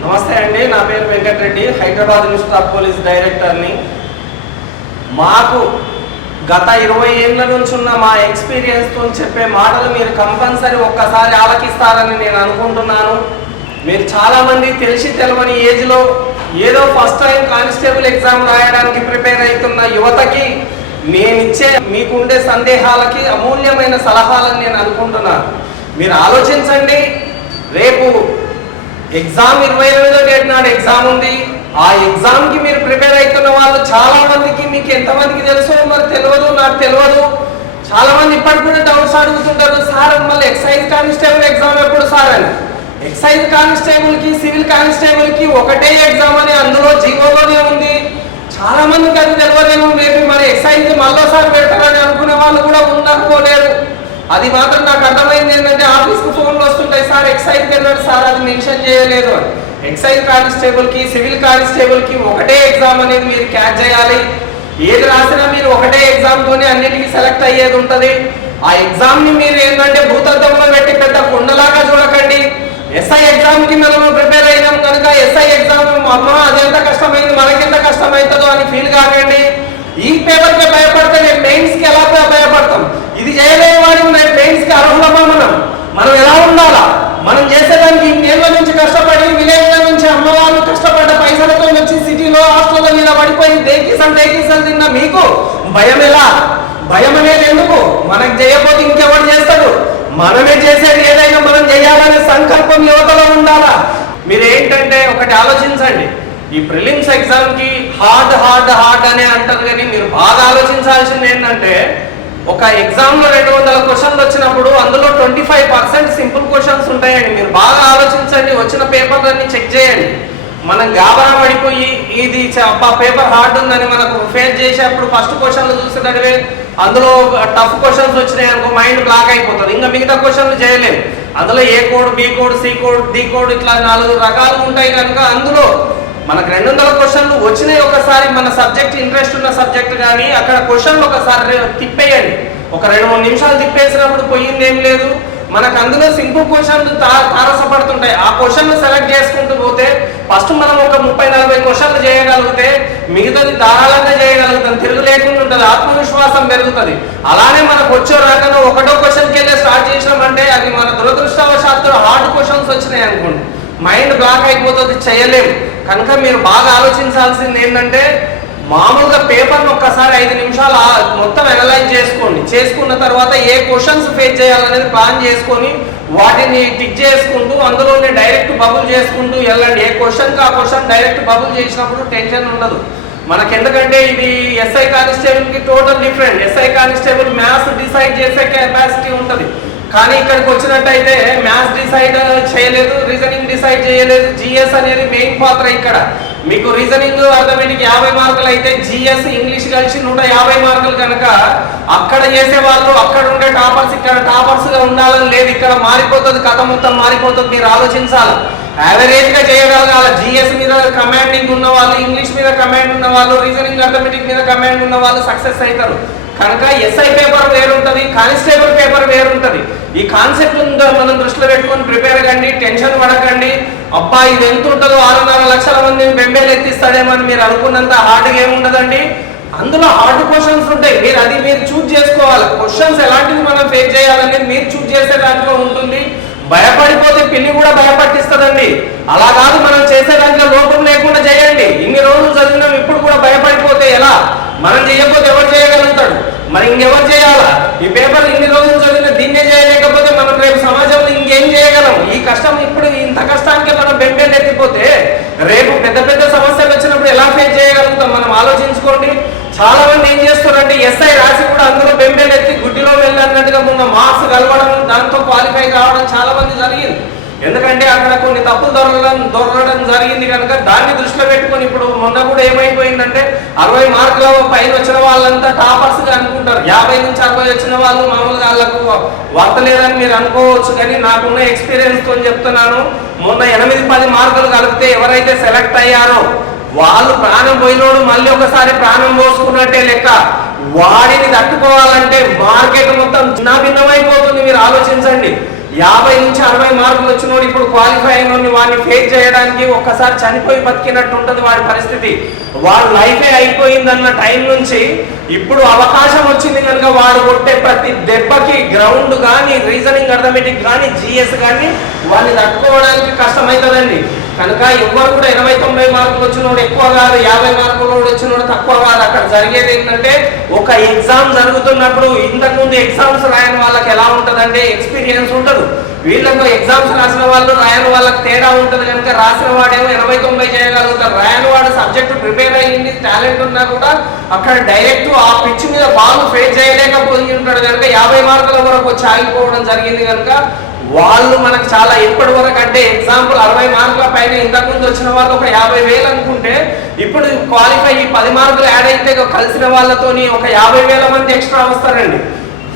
నమస్తే అండి, నా పేరు వెంకటరెడ్డి, హైదరాబాద్ ఇన్స్టిట్యూట్ పోలీస్ డైరెక్టర్ని. మాకు గత 20 ఏళ్ళ నుంచి ఉన్న మా ఎక్స్పీరియన్స్తో చెప్పే మాటలు మీరు కంపల్సరీ ఒక్కసారి ఆలకిస్తారని నేను అనుకుంటున్నాను. మీరు చాలామంది తెలిసి తెలవని ఏజ్లో ఏదో ఫస్ట్ టైం కానిస్టేబుల్ ఎగ్జామ్ రాయడానికి ప్రిపేర్ అవుతున్న యువతకి నేనిచ్చే మీకుండే సందేహాలకి అమూల్యమైన సలహాలని నేను అనుకుంటున్నాను. మీరు ఆలోచించండి, రేపు ఎగ్జామ్ 28వ డేట్ నాడు ఎగ్జామ్ ఉంది. ఆ ఎగ్జామ్కి మీరు ప్రిపేర్ అవుతున్న వాళ్ళు చాలా మందికి, మీకు ఎంతమందికి తెలుసో మరి తెలియదు, నాకు తెలియదు. చాలా మంది ఇప్పటికి కూడా డౌట్స్ అడుగుతుంటారు, సార్ మళ్ళీ ఎక్సైజ్ కానిస్టేబుల్ ఎగ్జామ్ ఎప్పుడు సార్ అని. ఎక్సైజ్ కానిస్టేబుల్కి సివిల్ కానిస్టేబుల్కి ఒకటే ఎగ్జామ్ అని అందులో జీవోలోనే ఉంది. చాలా మందికి అది తెలియదేమో. మేబీ మరి ఎక్సైజ్ మళ్ళీసారి పెడతారని అనుకునే వాళ్ళు కూడా ఉండకపోలేరు. అది మాత్రం నాకు అర్థమైంది ఏంటంటే, ఆఫీస్కి ఫోన్లు వస్తుంటాయి, సార్ ఎక్సైజ్కి వెళ్ళాడు సార్, అది మెన్షన్ చేయలేదు అని. ఎక్సైజ్ కానిస్టేబుల్కి సివిల్ కానిస్టేబుల్కి ఒకటే ఎగ్జామ్ అనేది మీరు క్యాచ్ చేయాలి. ఏది రాసినా మీరు ఒకటే ఎగ్జామ్తోనే అన్నిటికీ సెలెక్ట్ అయ్యేది ఉంటుంది. ఆ ఎగ్జామ్ని మీరు ఏంటంటే భూతత్వంలో పెట్టి పెద్ద కొండలాగా చూడకండి. ఎస్ఐ ఎగ్జామ్కి మనం ప్రిపేర్ అయినాం కనుక ఎస్ఐ ఎగ్జామ్ అమ్మ అదెంత కష్టమైంది, మనకెంత కష్టమవుతుందో అని ఫీల్ కాకండి. ఈ పేపర్కి భయపడితే నేను మెయిన్స్కి ఎలా భయపడతాం? ఇది చేయలేని వాడి మెయిన్స్కి అర్హులమా? మనం ఎలా ఉండాలా? మనం చేసేదానికి ఇన్నేళ్ళ నుంచి కష్టపడి విలేజ్ల నుంచి అమ్మవాళ్ళు కష్టపడ్డ పైసలతో వచ్చి సిటీలో హాస్టల్లో మీద పడిపోయి దేకీసలు తిన్న మీకు భయం ఎలా? భయం అనేది ఎందుకు? మనకు చేయకపోతే ఇంకెవరు చేస్తాడు? మనమే చేసేది ఏదైనా మనం చేయాలనే సంకల్పం యువతలో ఉండాలా. మీరు ఏంటంటే ఒకటి ఆలోచించండి, ఈ ప్రిలిమ్స్ ఎగ్జామ్కి హార్డ్ అనే అంటారు, కానీ మీరు బాగా ఆలోచించాల్సింది ఏంటంటే, ఒక ఎగ్జామ్లో 200 క్వశ్చన్లు వచ్చినప్పుడు అందులో 25% సింపుల్ క్వశ్చన్స్ ఉంటాయండి. మీరు బాగా ఆలోచించండి, వచ్చిన పేపర్లన్నీ చెక్ చేయండి. మనం గాబరా పడిపోయి ఇది పేపర్ హార్డ్ ఉందని మనకు ఫేస్ చేసేప్పుడు ఫస్ట్ క్వశ్చన్లు చూసేటట్టువే అందులో టఫ్ క్వశ్చన్స్ వచ్చినాయి అనుకో, మైండ్ బ్లాక్ అయిపోతుంది. ఇంకా మిగతా క్వశ్చన్లు చేయలేము. అందులో A code, B code, C code, D code ఇట్లా 4 రకాలు ఉంటాయి కనుక అందులో మనకు 200 క్వశ్చన్లు వచ్చినాయి. ఒకసారి మన సబ్జెక్ట్ ఇంట్రెస్ట్ ఉన్న సబ్జెక్ట్ కానీ అక్కడ క్వశ్చన్లు ఒకసారి తిప్పేయండి. ఒక 2-3 నిమిషాలు తిప్పేసినప్పుడు పోయింది ఏం లేదు. మనకు అందులో సింపుల్ క్వశ్చన్లు తారసపడుతుంటాయి. ఆ క్వశ్చన్లు సెలెక్ట్ చేసుకుంటూ పోతే ఫస్ట్ మనం ఒక 30-40 క్వశ్చన్లు చేయగలిగితే మిగతాది ధారాళంగా చేయగలుగుతాం. తిరుగు లేకుండా ఉంటుంది, ఆత్మవిశ్వాసం పెరుగుతుంది. అలానే మనకు వచ్చే రాకన్నా ఒకటో క్వశ్చన్కి వెళ్ళి స్టార్ట్ చేసినామంటే అది మన దురదృష్టవశాత్తు హార్డ్ క్వశ్చన్స్ వచ్చినాయి అనుకోండి, మైండ్ బ్లాక్ అయిపోతుంది, చేయలేము. కనుక మీరు బాగా ఆలోచించాల్సింది ఏంటంటే, మామూలుగా పేపర్ను ఒక్కసారి 5 నిమిషాలు మొత్తం అనలైజ్ చేసుకోండి. చేసుకున్న తర్వాత ఏ క్వశ్చన్స్ ఫేస్ చేయాలనేది ప్లాన్ చేసుకొని వాటిని టిక్ చేసుకుంటూ అందులోనే డైరెక్ట్ బబుల్ చేసుకుంటూ వెళ్ళండి. ఏ క్వశ్చన్కి ఆ క్వశ్చన్ డైరెక్ట్ బబుల్ చేసినప్పుడు టెన్షన్ ఉండదు మనకి. ఎందుకంటే ఇది ఎస్ఐ కానిస్టేబుల్కి total different. SI constable maths decide చేసే కెపాసిటీ ఉంటుంది, కానీ ఇక్కడికి వచ్చినట్టయితే మ్యాథ్స్ డిసైడ్ చేయలేదు, రీజనింగ్ డిసైడ్ చేయలేదు. జిఎస్ అనేది మెయిన్ పాత్ర. ఇక్కడ మీకు రీజనింగ్ అర్థమెటిక్ 50 మార్కులు అయితే జిఎస్ ఇంగ్లీష్ కలిసి 150 మార్కులు కనుక అక్కడ చేసే వాళ్ళు అక్కడ ఉండే టాపర్స్ ఇక్కడ టాపర్స్గా ఉండాలని లేదు. ఇక్కడ మారిపోతుంది, కథ మొత్తం మారిపోతుంది. మీరు ఆలోచించాలి, యావరేజ్గా చేయగలగాలి. జిఎస్ మీద కమాండింగ్ ఉన్న వాళ్ళు, ఇంగ్లీష్ మీద కమాండ్ ఉన్న వాళ్ళు, రీజనింగ్ అర్థమెటిక్ మీద కమాండ్ ఉన్న వాళ్ళు సక్సెస్ అవుతారు. కనుక ఎస్ఐ పేపర్ వేరుంటుంది, కానిస్టేబుల్ పేపర్ వేరుంటుంది. ఈ కాన్సెప్ట్ మనం దృష్టిలో పెట్టుకొని ప్రిపేర్ కండి, టెన్షన్ పడకండి. అబ్బా ఇది ఎంత ఉంటుందో 6.5 లక్షల మందిని బెంబేలు ఎత్తిస్తాడేమో అని మీరు అనుకున్నంత హార్డ్గా ఏముండదండి. అందులో హార్డ్ క్వశ్చన్స్ ఉంటాయి. మీరు చూజ్ చేసుకోవాలి. క్వశ్చన్స్ ఎలాంటివి మనం ఫేస్ చేయాలనేది మీరు చూజ్ చేసే దాంట్లో ఉంటుంది. భయపడిపోతే పిల్లి కూడా భయపట్టిస్తుందండి. అలా కాదు, మనం చేసే దాంట్లో లోపం లేకుండా చేయండి. ఇన్ని రోజులు చదివినాం, ఇప్పుడు కూడా భయపడిపోతే ఎలా? మనం చేయకపోతే ఎవరు చేయగలుగుతాడు? మరి ఇంకెవరు చేయాలా? ఈ పేపర్ ఇన్ని రోజులు చదివిన దీన్నే చేయలేకపోతే మనం రేపు సమాజంలో ఇంకేం చేయగలం? ఈ కష్టం ఇప్పుడు ఇంత కష్టానికే మనం బెంబేలు ఎత్తిపోతే రేపు పెద్ద పెద్ద సమస్యలు వచ్చినప్పుడు ఎలా ఫేస్ చేయగలుగుతాం? మనం ఆలోచించుకోండి. చాలా మంది ఏం చేస్తారంటే ఎస్ఐ రాసి కూడా అందులో బెంబేలు ఎత్తి గుడ్డిలో వెళ్ళినట్టుగా ఉన్న మార్క్స్ కలవడం, దాంతో క్వాలిఫై కావడం చాలా మంది జరిగింది. ఎందుకంటే అక్కడ కొన్ని తప్పులు దొరకడం జరిగింది కనుక దాన్ని దృష్టిలో పెట్టుకొని ఇప్పుడు మొన్న కూడా ఏమైపోయిందంటే 60 మార్కుల పైన వచ్చిన వాళ్ళంతా టాపర్స్గా అనుకుంటారు. 50 నుంచి 60 వచ్చిన వాళ్ళు మామూలుగా వాళ్ళకు వర్తలేదని మీరు అనుకోవచ్చు, కానీ నాకున్న ఎక్స్పీరియన్స్తో చెప్తున్నాను. మొన్న 8-10 మార్కులు కలిపితే ఎవరైతే సెలెక్ట్ అయ్యారో వాళ్ళు ప్రాణం పోయినోడు మళ్ళీ ఒకసారి ప్రాణం పోసుకున్నట్టే లెక్క. వాడిని తట్టుకోవాలంటే మార్కెట్ మొత్తం చిన్న భిన్నమైపోతుంది. మీరు ఆలోచించండి, 50 నుంచి 60 మార్కులు వచ్చినోడు ఇప్పుడు క్వాలిఫై అయిన వాడిని ఫేస్ చేయడానికి ఒక్కసారి చనిపోయి బతికినట్టు ఉంటుంది వాడి పరిస్థితి. వాడు లైఫే అయిపోయిందన్న టైం నుంచి ఇప్పుడు అవకాశం వచ్చింది కనుక వాడు కొట్టే ప్రతి దెబ్బకి గ్రౌండ్ కానీ, రీజనింగ్, అర్థమెటిక్ కానీ, జిఎస్ కానీ వాడిని తట్టుకోవడానికి కష్టమవుతుందండి. కనుక ఎవరు కూడా 80-90 మార్కులు వచ్చినోడు ఎక్కువ కాదు, 50 మార్కులు వచ్చినోడు తక్కువ కాదు. అక్కడ జరిగేది ఏంటంటే ఒక ఎగ్జామ్ జరుగుతున్నప్పుడు ఇంతకుముందు ఎగ్జామ్స్ రాయని వాళ్ళకి ఎలా ఉంటుందంటే ఎక్స్పీరియన్స్ ఉంటుంది, వీళ్ళకు ఎగ్జామ్స్ రాసిన వాళ్ళు రాయని వాళ్ళకి తేడా ఉంటుంది. కనుక రాసిన వాడేమో 80-90 చేయగలుగుతారు, రాయని వాడు సబ్జెక్ట్ ప్రిపేర్ అయ్యింది, టాలెంట్ ఉన్నా కూడా అక్కడ డైరెక్ట్ ఆ పిచ్ మీద బాల్ ఫేస్ చేయలేకపోయి ఉంటాడు. కనుక 50 మార్కుల వరకు వచ్చి ఆగిపోవడం జరిగింది. కనుక వాళ్ళు మనకు చాలా ఎప్పటి వరకు అంటే ఎగ్జాంపుల్ 60 మార్కుల పైన ఇంతకుముందు వచ్చిన వాళ్ళు ఒక 50,000 అనుకుంటే ఇప్పుడు క్వాలిఫై 10 మార్కులు యాడ్ అయితే కలిసిన వాళ్ళతోని ఒక 50,000 మంది ఎక్స్ట్రా వస్తారండి.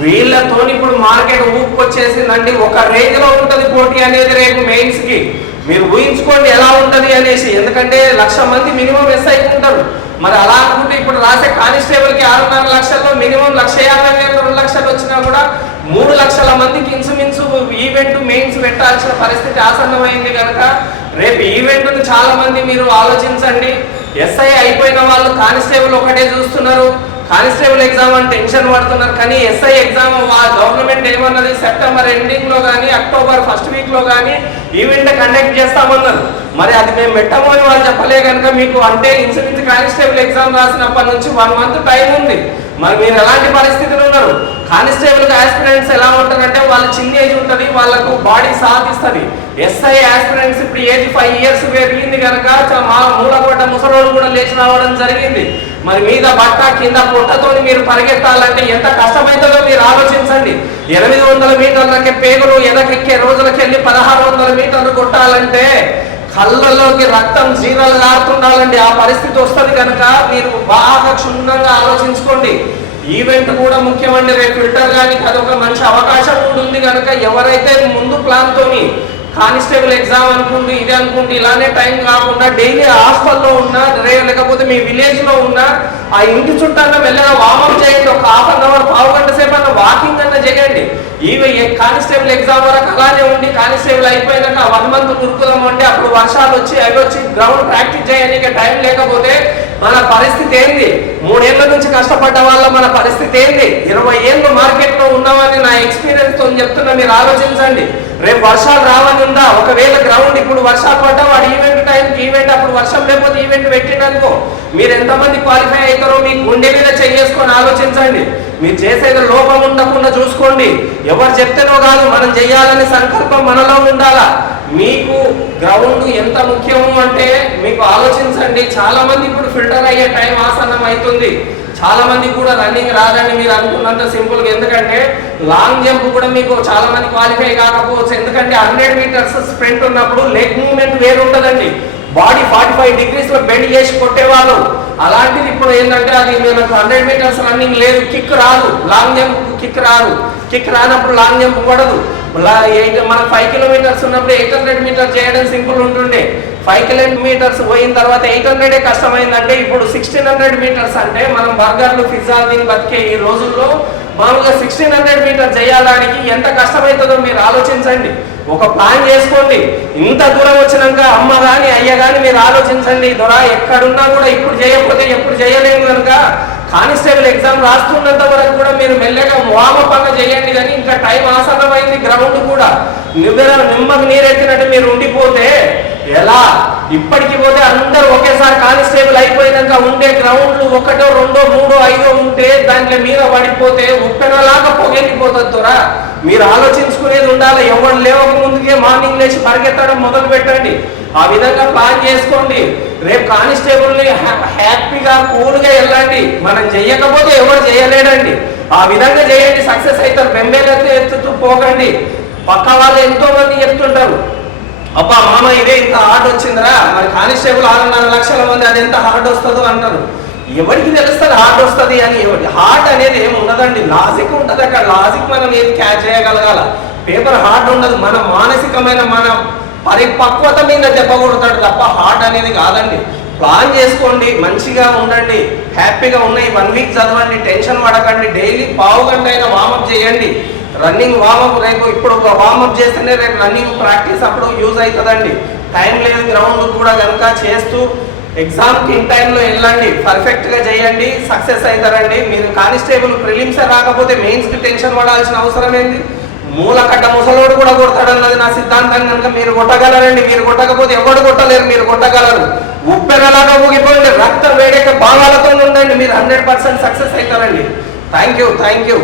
వీళ్ళతోని ఇప్పుడు మార్కెట్ ఊపుకొచ్చేసిందండి. ఒక రేంజ్లో ఉంటుంది పోటీ అనేది రేపు మెయిన్స్ కి. మీరు ఊహించుకోండి ఎలా ఉంటుంది అనేసి. ఎందుకంటే 1,00,000 మంది మినిమం ఎస్ఐ ఉంటారు. మరి అలా అనుకుంటే ఇప్పుడు రాసే కానిస్టేబుల్ కి 6.5 లక్షల్లో మినిమం 1,50,000 2 లక్షలు వచ్చినా కూడా 3 లక్షల మందికి ఇన్సుమిన్సు ఈవెంట్ మెయిన్స్ పెట్టాల్సిన పరిస్థితి ఆసన్నమైంది. కనుక రేపు ఈవెంట్ను చాలా మంది మీరు ఆలోచించండి. ఎస్ఐ అయిపోయిన వాళ్ళు కానిస్టేబుల్ ఒకటే చూస్తున్నారు, కానిస్టేబుల్ ఎగ్జామ్ అని టెన్షన్ పడుతున్నారు. కానీ ఎస్ఐ ఎగ్జామ్ గవర్నమెంట్ ఏమన్నది సెప్టెంబర్ ఎండింగ్ లో కానీ అక్టోబర్ ఫస్ట్ వీక్ లో కానీ ఈవెంట్ కండక్ట్ చేస్తామన్నారు. మరి అది మేము పెట్టము అని వాళ్ళు చెప్పలే. కనుక మీకు అంటే ఇన్సూరెన్స్ కానిస్టేబుల్ ఎగ్జామ్ రాసినప్పటి నుంచి 1 మంత్ టైం ఉంది. మరి మీరు ఎలాంటి పరిస్థితులు ఉన్నారు? కానిస్టేబుల్ ఆస్పిరెంట్స్ ఎలా ఉంటారంటే వాళ్ళ చిన్న ఏజ్ ఉంటుంది, వాళ్ళకు బాడీ సాధిస్తుంది. ఎస్ఐ ఆస్పిరెంట్స్ ఇప్పుడు ఏజ్ 5 years పెరిగింది కనుక మూలకోట ముసలోళ్ళు కూడా లేచి రావడం జరిగింది. మరి మీద బట్ట కింద పొట్టతో మీరు పరిగెత్తాలంటే ఎంత కష్టమవుతుందో మీరు ఆలోచించండి. 800 మీటర్లకి పేగులు ఎదకెక్కే రోజులకెళ్ళి 1600 మీటర్లు కొట్టాలంటే కళ్ళలోకి రక్తం జీరాలు కారుతుండాలండి. ఆ పరిస్థితి వస్తుంది. కనుక మీరు బాగా క్షుణ్ణంగా ఆలోచించుకోండి. ఈవెంట్ కూడా ముఖ్యమండి. రేపు ఫిల్టర్ కానీ అదొక మంచి అవకాశం కూడా ఉంది. కనుక ఎవరైతే ముందు ప్లాన్తోని కానిస్టేబుల్ ఎగ్జామ్ అనుకుంటూ ఇది అనుకుంటూ ఇలానే టైం కాకుండా డైలీ హాస్టల్లో ఉన్నా లేకపోతే మీ విలేజ్ లో ఉన్నా ఆ ఇంటి చుట్టాల్లో మెల్లగా వామప్ చేయండి. ఒక 1/2 hour 1/4 గంట సేపు అన్న వాకింగ్ అన్న చేయండి. కానిస్టేబుల్ ఎగ్జామ్ వరకు అలానే ఉండి కానిస్టేబుల్ అయిపోయినాక 1 month కురుకుదాం అంటే అప్పుడు వర్షాలు వచ్చి అవి వచ్చి గ్రౌండ్ ప్రాక్టీస్ చేయడానికి టైం లేకపోతే మన పరిస్థితి ఏంది? 3 ఏళ్ల నుంచి కష్టపడ్డ వాళ్ళ మన పరిస్థితి ఏంది? 20 ఏళ్ళు మార్కెట్ లో ఉన్నామని నా ఎక్స్పీరియన్స్ తో చెప్తున్నా. మీరు ఆలోచించండి. రేపు వర్షాలు రావని ఉందా? ఒకవేళ గ్రౌండ్ ఇప్పుడు వర్షాలు పడ్డా వాడు ఈవెంట్ టైంకి ఈవెంట్ అప్పుడు వర్షం లేకపోతే ఈవెంట్ పెట్టిననుకో మీరు ఎంతమంది క్వాలిఫై అవుతారో మీ గుండె మీద చేసుకొని ఆలోచించండి. మీరు చేసేది లోపం ఉండకుండా చూసుకోండి. ఎవరు చెప్తేనో కాదు, మనం చెయ్యాలనే సంకల్పం మనలో ఉండాలా. మీకు గ్రౌండ్ ఎంత ముఖ్యము అంటే మీకు ఆలోచించండి. చాలా మంది ఇప్పుడు ఫిల్టర్ అయ్యే టైం ఆసన్నం అవుతుంది. చాలా మంది కూడా రన్నింగ్ రాదండి మీరు అనుకున్నంత సింపుల్ గా. ఎందుకంటే లాంగ్ జంప్ కూడా మీకు చాలా మంది క్వాలిఫై కాకపోవచ్చు. ఎందుకంటే 100 meters స్ప్రింట్ ఉన్నప్పుడు లెగ్ మూవ్మెంట్ వేరు ఉంటుందండి. బాడీ 45 degrees లో బెండ్ చేసి కొట్టేవాళ్ళు. అలాంటిది ఇప్పుడు ఏంటంటే అది మనకు 100 meters రన్నింగ్ లేదు, కిక్ రాదు. లాంగ్ జంప్ కిక్ రాదు. కిక్ రానప్పుడు లాంగ్ జంప్ పడదు. మన 5 kilometers ఉన్నప్పుడు 800 meters చేయడం సింపుల్ ఉంటుండే. 5 kilometers పోయిన తర్వాత 800 కష్టమైందంటే ఇప్పుడు 1600 meters అంటే మనం బర్గర్లు పిజ్జా తిని బతికే ఈ రోజుల్లో మామూలుగా 1600 meters చేయాడానికి ఎంత కష్టమవుతుందో మీరు ఆలోచించండి. ఒక ప్లాన్ చేసుకోండి. ఇంత దూరం వచ్చినాక అమ్మ కానీ అయ్య కానీ మీరు ఆలోచించండి. దొరా ఎక్కడున్నా కూడా ఇప్పుడు చేయకపోతే ఎప్పుడు చేయలేము. కనుక కానిస్టేబుల్ ఎగ్జామ్ రాస్తున్నంత వరకు కూడా మీరు మెల్లగా వామప్ అన్న చేయండి. కానీ ఇంకా టైం ఆసన్నమైంది. గ్రౌండ్ కూడా నిమ్మకు నీరెత్తినట్టు మీరు ఉండిపోతే ఎలా? ఇప్పటికి పోతే అందరూ ఒకేసారి కానిస్టేబుల్ అయిపోయినాక ఉండే గ్రౌండ్లు 1, 2, 3, 5 ఉంటే దాంట్లో మీద పడిపోతే ఉప్పెనలాగా పొగెళ్ళిపోతుంది. త్వర మీరు ఆలోచించుకునేది ఉండాలి. ఎవరు లేవక ముందుకే మార్నింగ్ లేచి పరిగెత్తడం మొదలు పెట్టండి. ఆ విధంగా ప్లాన్ చేసుకోండి. రేపు కానిస్టేబుల్ని హ్యాపీగా కూల్గా వెళ్ళండి. మనం చెయ్యకపోతే ఎవరు చేయలేడండి. ఆ విధంగా చేయండి, సక్సెస్ అవుతారు. బెంబేలతో ఎత్తుతూ పోకండి. పక్క వాళ్ళు ఎంతో మంది చెప్తుంటారు, అబ్బా మామ ఇదే ఇంత హార్డ్ వచ్చిందిరా, మరి కానిస్టేబుల్ 6.5 లక్షల మంది అది ఎంత హార్డ్ వస్తుందో అంటారు. ఎవరికి తెలుస్తుంది హార్డ్ వస్తుంది అని? హార్డ్ అనేది ఏమి ఉండదండి, లాజిక్ ఉంటుంది. అక్కడ లాజిక్ మనం ఏది క్యాచ్ చేయగలగాల. పేపర్ హార్డ్ ఉండదు. మన మానసికమైన మన పరిపక్వత మీద దెబ్బ కొడతాడు తప్ప హార్డ్ అనేది కాదండి. ప్లాన్ చేసుకోండి, మంచిగా ఉండండి, హ్యాపీగా ఉన్నాయి. 1 week చదవండి, టెన్షన్ పడకండి. డైలీ 1/2 గంట అయినా వామప్ చేయండి. రన్నింగ్ వామప్ రేపు ఇప్పుడు వామప్ చేస్తేనే రేపు రన్నింగ్ ప్రాక్టీస్ అప్పుడు యూజ్ అవుతుందండి. టైం లేదు గ్రౌండ్ కూడా కనుక చేస్తూ ఎగ్జామ్కి ఇన్ టైంలో వెళ్ళండి, పర్ఫెక్ట్గా చేయండి, సక్సెస్ అవుతారండి. మీరు కానిస్టేబుల్ ప్రిలిమ్స్ రాకపోతే మెయిన్స్కి టెన్షన్ పడాల్సిన అవసరం ఏంది? మూలకట్ట ముసలోడు కూడా కొడతాడన్నది నా సిద్ధాంతం. కనుక మీరు కొట్టగలరండి, మీరు కొట్టకపోతే ఎవరు కొట్టలేరు, మీరు కొట్టగలరు. ఉప్పెనలాగా ఊగిపోయింది, రక్త వేడెక్క భావాలతో ఉండండి, మీరు 100% సక్సెస్ అవుతారండి. Thank you.